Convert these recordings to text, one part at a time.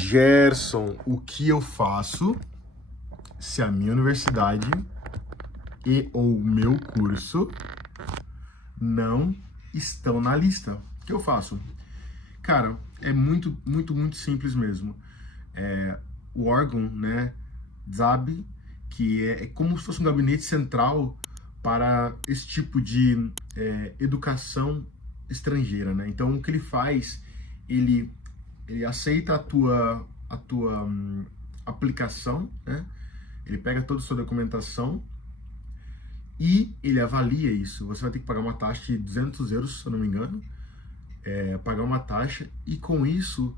Gerson, o que eu faço se a minha universidade e ou o meu curso não estão na lista? O que eu faço? Cara, é muito simples mesmo. O órgão, né, DSAB, que é como se fosse um gabinete central para esse tipo de educação estrangeira, né? Então, o que ele faz, ele aceita a tua aplicação, né? Ele pega toda a sua documentação e ele avalia isso. Você vai ter que pagar uma taxa de 200 euros, se eu não me engano, pagar uma taxa, e com isso,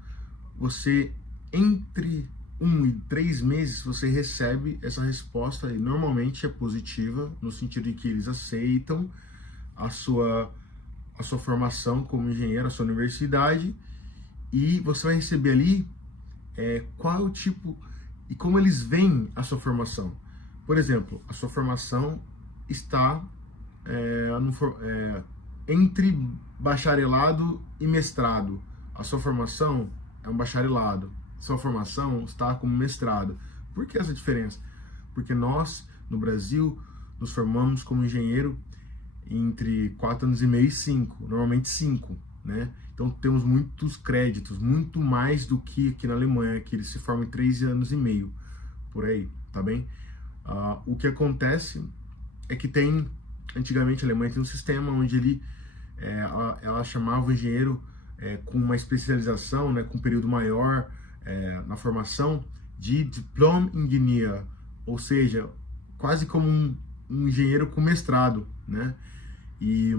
você, entre 1 e 3 meses, você recebe essa resposta, e normalmente é positiva, no sentido de que eles aceitam a sua formação como engenheiro, a sua universidade, e você vai receber ali qual é o tipo e como eles veem a sua formação. Por exemplo, a sua formação está entre bacharelado e mestrado. A sua formação é um bacharelado. A sua formação está como mestrado. Por que essa diferença? Porque nós, no Brasil, nos formamos como engenheiro entre 4 anos e meio e 5, normalmente 5, né? Então temos muitos créditos, muito mais do que aqui na Alemanha, que eles se formam em 3 anos e meio, por aí, tá bem? O que acontece é que antigamente a Alemanha tem um sistema onde ela chamava o engenheiro com uma especialização, né, com um período maior na formação, de Diplom Engineer, ou seja, quase como um engenheiro com mestrado, né? E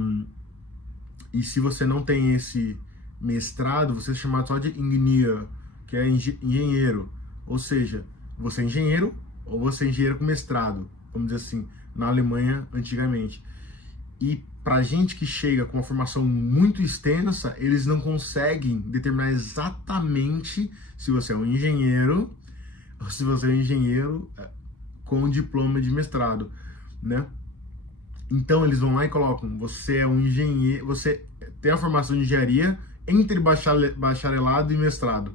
se você não tem esse mestrado, você é chamado só de Engineer, que é engenheiro. Ou seja, você é engenheiro ou você é engenheiro com mestrado, vamos dizer assim, na Alemanha antigamente. E para gente que chega com uma formação muito extensa, eles não conseguem determinar exatamente se você é um engenheiro ou se você é um engenheiro com diploma de mestrado, né? Então eles vão lá e colocam: você é um engenheiro, você tem a formação de engenharia entre bacharelado e mestrado.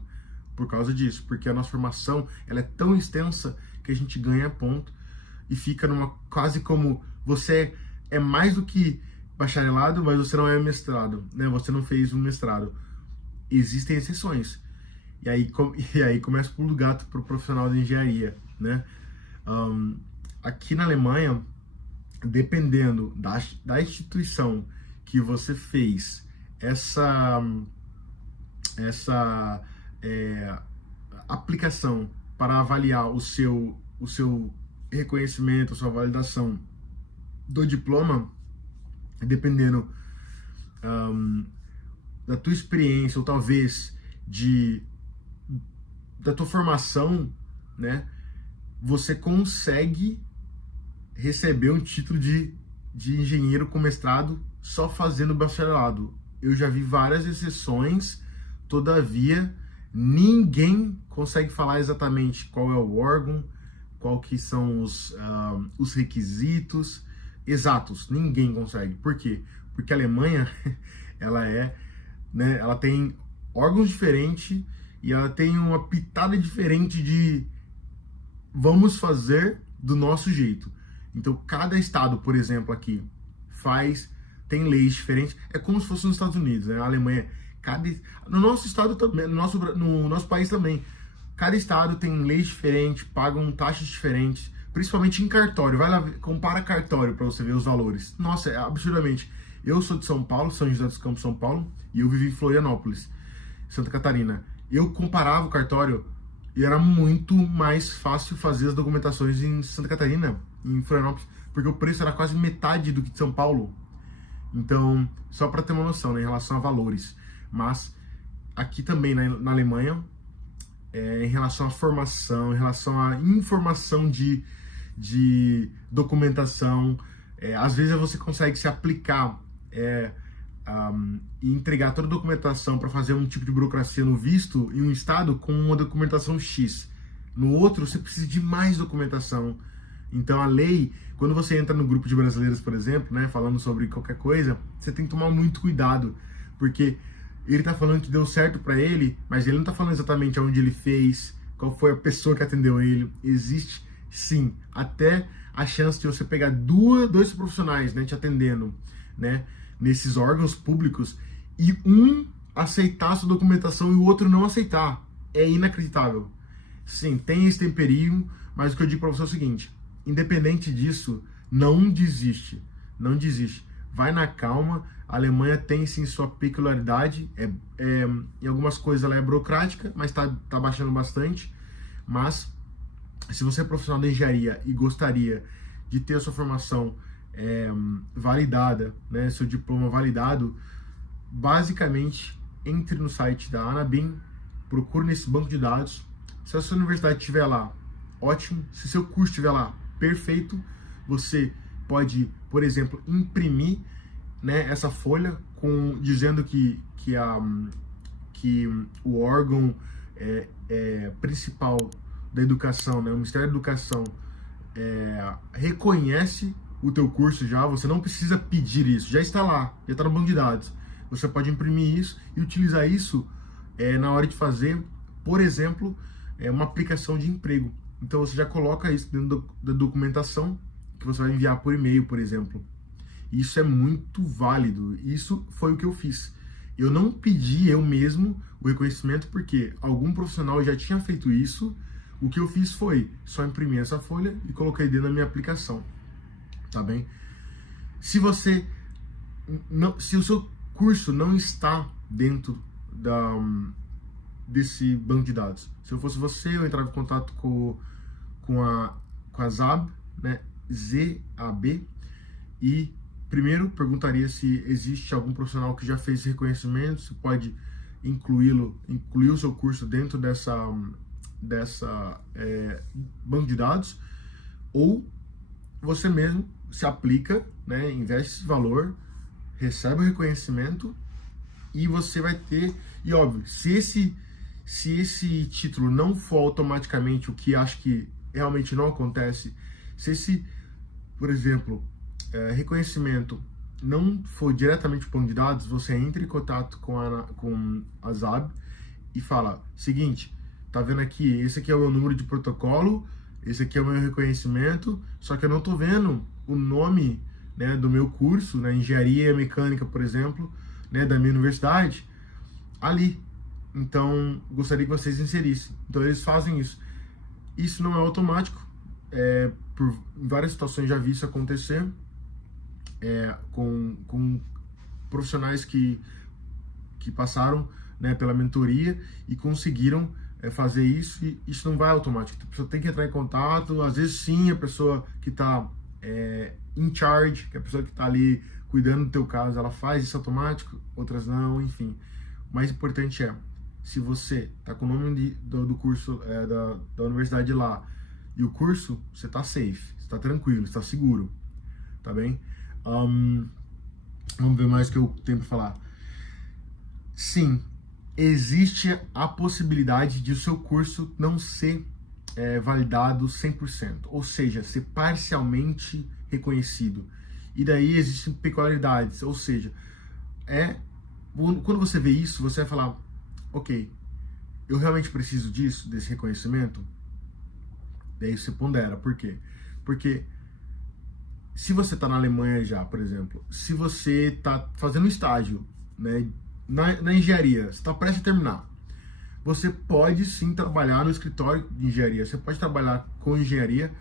Por causa disso, porque a nossa formação ela é tão extensa que a gente ganha ponto e fica numa quase como você é mais do que bacharelado, mas você não é mestrado, né? Você não fez um mestrado. Existem exceções. E aí começa o pulo do gato para o profissional de engenharia, né? Aqui na Alemanha, dependendo da instituição que você fez essa aplicação para avaliar o seu reconhecimento, a sua validação do diploma, dependendo da tua experiência ou talvez da tua formação, né, você consegue receber um título de engenheiro com mestrado só fazendo bacharelado. Eu já vi várias exceções, todavia ninguém consegue falar exatamente qual é o órgão, qual que são os requisitos exatos. Ninguém consegue. Por quê? Porque a Alemanha ela tem órgãos diferentes e ela tem uma pitada diferente de vamos fazer do nosso jeito. Então, cada estado, por exemplo, aqui tem leis diferentes. É como se fosse nos Estados Unidos, né? A Alemanha, no nosso estado também, no nosso país também. Cada estado tem leis diferentes, pagam taxas diferentes, principalmente em cartório. Vai lá, compara cartório para você ver os valores. Nossa, é absurdamente. Eu sou de São Paulo, São José dos Campos, São Paulo, e eu vivi em Florianópolis, Santa Catarina. Eu comparava o cartório e era muito mais fácil fazer as documentações em Santa Catarina, em Florianópolis, porque o preço era quase metade do que de São Paulo. Então, só para ter uma noção, né, em relação a valores. Mas aqui também na Alemanha, em relação à formação, em relação à informação de documentação, às vezes você consegue se aplicar e entregar toda a documentação para fazer um tipo de burocracia no visto em um estado com uma documentação X. No outro, você precisa de mais documentação. Então, a lei, quando você entra no grupo de brasileiros, por exemplo, né, falando sobre qualquer coisa, você tem que tomar muito cuidado, porque ele tá falando que deu certo para ele, mas ele não tá falando exatamente aonde ele fez, qual foi a pessoa que atendeu ele. Existe, sim, até a chance de você pegar dois profissionais, né, te atendendo, né, nesses órgãos públicos, e um aceitar a sua documentação e o outro não aceitar. É inacreditável. Sim, tem esse temperinho, mas o que eu digo para você é o seguinte: independente disso, não desiste. Não desiste. Vai na calma. A Alemanha tem sim sua peculiaridade. Em algumas coisas ela é burocrática, mas tá baixando bastante. Mas se você é profissional da engenharia e gostaria de ter a sua formação validada, né, seu diploma validado, basicamente entre no site da Anabim, procure nesse banco de dados. Se a sua universidade estiver lá, ótimo. Se seu curso estiver lá, perfeito. Você pode, por exemplo, imprimir, né, essa folha dizendo que o órgão principal da educação, né, o Ministério da Educação, reconhece o teu curso já. Você não precisa pedir isso, já está lá, já está no banco de dados. Você pode imprimir isso e utilizar isso na hora de fazer, por exemplo, uma aplicação de emprego. Então você já coloca isso dentro da documentação que você vai enviar por e-mail, por exemplo. Isso é muito válido. Isso foi o que eu fiz. Eu não pedi eu mesmo o reconhecimento porque algum profissional já tinha feito isso. O que eu fiz foi só imprimir essa folha e coloquei dentro da minha aplicação. Tá bem? Se o seu curso não está dentro desse banco de dados, se eu fosse você, eu entrava em contato com a ZAB, né, ZAB, e primeiro perguntaria se existe algum profissional que já fez esse reconhecimento, se pode incluir o seu curso dentro dessa banco de dados, ou você mesmo se aplica, né, investe esse valor, recebe o reconhecimento e você vai ter. E óbvio, se esse título não for automaticamente, o que acho que realmente não acontece, se esse, por exemplo, reconhecimento não for diretamente para o banco de dados, você entra em contato com a ZAB e fala: seguinte, tá vendo aqui, esse aqui é o meu número de protocolo, esse aqui é o meu reconhecimento, só que eu não tô vendo o nome, né, do meu curso, na engenharia mecânica, por exemplo, né, da minha universidade, ali. Então, gostaria que vocês inserissem. Então, eles fazem isso. Isso não é automático. Em várias situações já vi isso acontecer com profissionais que passaram, né, pela mentoria e conseguiram fazer isso, e isso não vai automático. A pessoa tem que entrar em contato. Às vezes, sim, a pessoa que está in charge, que é a pessoa que está ali cuidando do teu caso, ela faz isso automático, outras não, enfim. O mais importante se você está com o nome do curso da universidade lá e o curso, você está safe, você está tranquilo, está seguro, tá bem? Vamos ver mais o que eu tenho para falar. Sim, existe a possibilidade de o seu curso não ser validado 100%, ou seja, ser parcialmente reconhecido. E daí existem peculiaridades, ou seja, quando você vê isso, você vai falar: ok, eu realmente preciso desse reconhecimento? Daí você pondera. Por quê? Porque se você está na Alemanha já, por exemplo, se você está fazendo um estágio, né, na engenharia, você está prestes a terminar, você pode sim trabalhar no escritório de engenharia, você pode trabalhar com engenharia,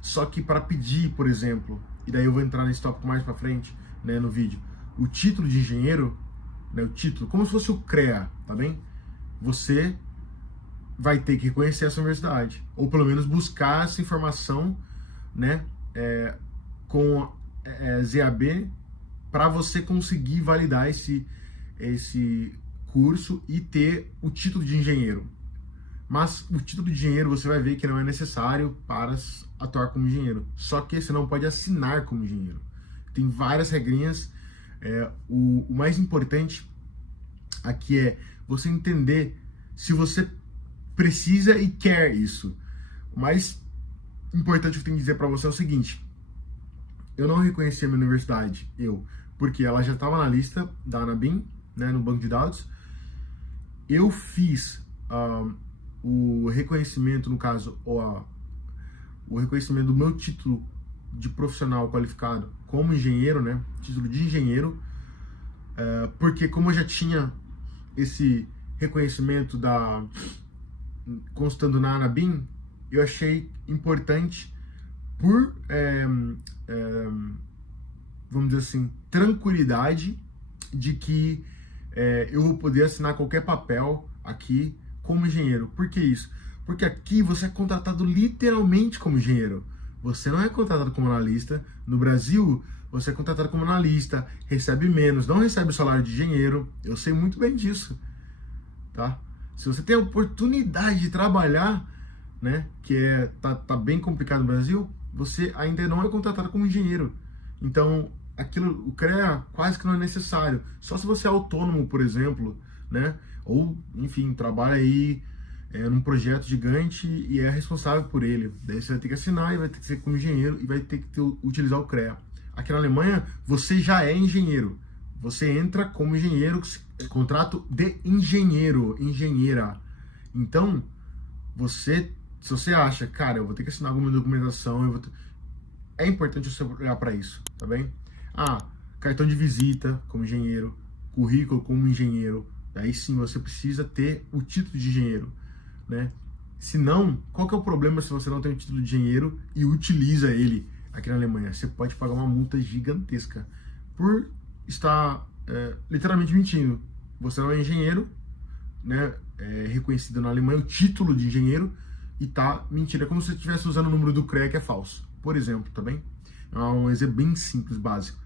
só que para pedir, por exemplo, e daí eu vou entrar nesse tópico mais para frente, né, no vídeo, o título de engenheiro, né, o título, como se fosse o CREA, tá bem? Você vai ter que reconhecer essa universidade, ou pelo menos buscar essa informação, né, com ZAB, para você conseguir validar esse curso e ter o título de engenheiro. Mas o título de engenheiro você vai ver que não é necessário para atuar como engenheiro. Só que você não pode assinar como engenheiro. Tem várias regrinhas. O mais importante aqui é você entender se você precisa e quer isso. O mais importante que eu tenho que dizer para você é o seguinte: eu não reconheci a minha universidade, porque ela já estava na lista da Anabim, né, no banco de dados. Eu fiz o reconhecimento, no caso, o reconhecimento do meu título de profissional qualificado como engenheiro, né, título de engenheiro, porque como eu já tinha esse reconhecimento constando na Anabim, eu achei importante por, vamos dizer assim, tranquilidade de que eu vou poder assinar qualquer papel aqui como engenheiro. Por que isso? Porque aqui você é contratado literalmente como engenheiro. Você não é contratado como analista. No Brasil, você é contratado como analista, recebe menos, não recebe o salário de engenheiro. Eu sei muito bem disso, tá? Se você tem a oportunidade de trabalhar, né, que tá bem complicado no Brasil, você ainda não é contratado como engenheiro. Então, o CREA quase que não é necessário. Só se você é autônomo, por exemplo, né? Ou, enfim, trabalha aí num projeto gigante e é responsável por ele. Daí você vai ter que assinar e vai ter que ser como engenheiro e vai ter que utilizar o CREA. Aqui na Alemanha, você já é engenheiro. Você entra como engenheiro, contrato de engenheiro, engenheira. Então, se você acha, cara, eu vou ter que assinar alguma documentação, é importante você olhar para isso, tá bem? Cartão de visita como engenheiro, currículo como engenheiro, daí sim você precisa ter o título de engenheiro, né? Se não, qual que é o problema se você não tem o título de engenheiro e utiliza ele aqui na Alemanha? Você pode pagar uma multa gigantesca por estar literalmente mentindo. Você não é engenheiro, né? Reconhecido na Alemanha o título de engenheiro e tá mentindo. É como se você estivesse usando o número do CREA que é falso, por exemplo, tá bem? É um exemplo bem simples, básico.